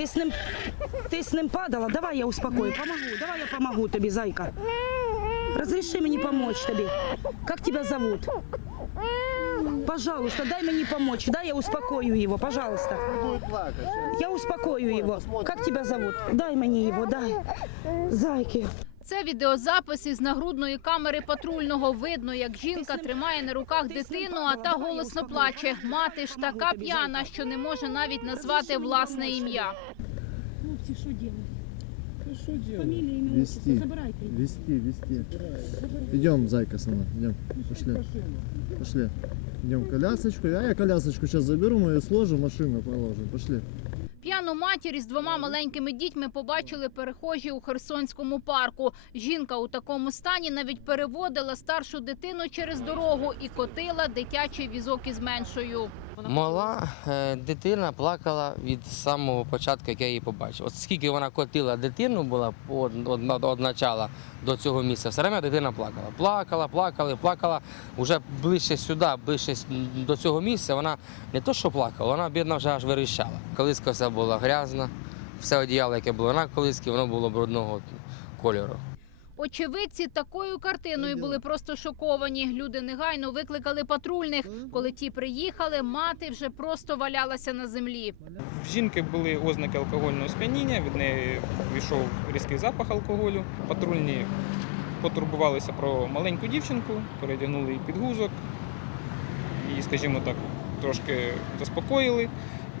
Ты с ним, ти з ним падала? Давай я успокою, помогу. Давай я помогу тебе, зайка. Разреши мені помочь тебе. Как тебя зовут? Пожалуйста, дай мне помочь. Дай я успокою его, пожалуйста. Я успокою его. Как тебя зовут? Дай мне его, дай. Зайки. Це відеозапис із нагрудної камери патрульного. Видно, як жінка тримає на руках дитину, а та голосно плаче. Мати ж така п'яна, що не може навіть назвати власне ім'я. Хлопці, що? Фамилия, имя, Вести. забирайте. Вести, вести. Идем, зайка сама, идем. Пошли. Пошли. Идем колясочку. А я колясочку сейчас заберу, мы ее сложим, в машину положим. Пошли. П'яну матір із двома маленькими дітьми побачили перехожі у Херсонському парку. Жінка у такому стані навіть переводила старшу дитину через дорогу і котила дитячий візок із меншою. Мала е, дитина плакала від самого початку, як я її побачив. От скільки вона котила дитину була од начала до цього місця, все время дитина плакала. Плакала, плакала, плакала. Уже ближче сюди, ближче до цього місця, вона не то, що плакала, вона бідна вже аж вирішала. Колиска вся була грязна, все одіяло, яке було на колисці, воно було брудного кольору. Очевидці такою картиною були просто шоковані. Люди негайно викликали патрульних. Коли ті приїхали, мати вже просто валялася на землі. В жінки були ознаки алкогольного сп'яніння, від неї війшов різкий запах алкоголю. Патрульні потурбувалися про маленьку дівчинку, передягнули її під гузок і, скажімо так, трошки заспокоїли.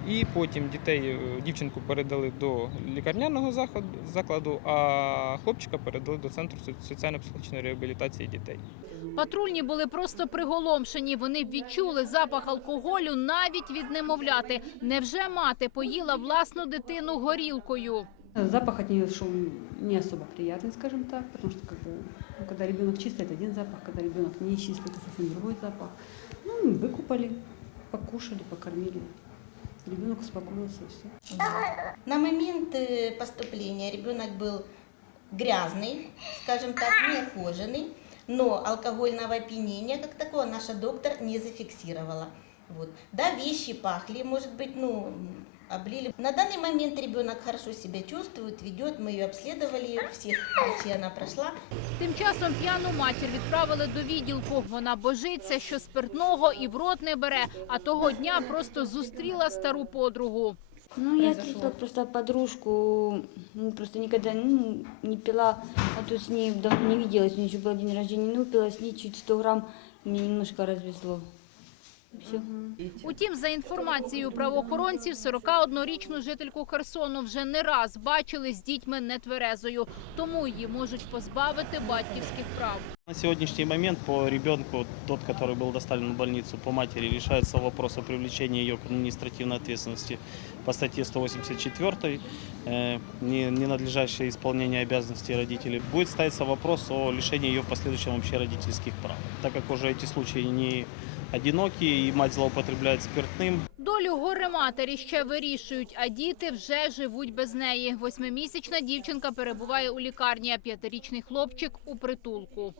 І потім дітей, е, дівчинку передали до лікарняного заходу, закладу, а хлопчика передали до центру соці- соціально-психологічної реабілітації дітей. Патрульні були просто приголомшені. Вони відчули запах алкоголю навіть від немовляти. Невже мати поїла власну дитину горілкою? Запах от нее шел не особо приятный, скажем так, потому что как бы, ну, когда ребенок чистый, это один запах, когда ребенок не чистый, это совсем другой запах. Ну, выкупали, покушали, покормили. Ребенок успокоился, и все. На момент э, поступления ребенок был грязный, скажем так, неухоженный, но алкогольного опьянения как такого наша доктор не зафиксировала. Вот. Да, вещи пахли, может быть, ну, м, облили. На данный момент ребенок хорошо себя чувствует, ведет, мы ее обследовали, всех врачей она прошла. Тим часом п'яну матір відправили до відділку. Вона божиться, що спиртного і в рот не бере, а того дня просто зустріла стару подругу. Ну, я встретила просто подружку, ну, просто никогда ну, не пила, а тут с ней давно не виделась, у нее еще был день рождения, ну, пила с ней чуть 100 грамм, мне немножко развезло. Все. Утім, за інформацією правоохоронців, 41-річну жительку Херсону вже не раз бачили з дітьми нетверезою, тому її можуть позбавити батьківських прав. На сегодняшний момент по ребенку, тот, который был доставлен в больницу по матери, решается вопрос о привлечении ее к административной ответственности по статье 184, э, не- ненадлежащее исполнение обязанностей родителей. Будет ставиться вопрос о лишении ее в последующем вообще родительских прав. Так как уже эти случаи не одинокие і мать злоупотребляють спиртним. Долю горе матері ще вирішують, а діти вже живуть без неї. Восьмимісячна дівчинка перебуває у лікарні, а п'ятирічний хлопчик у притулку.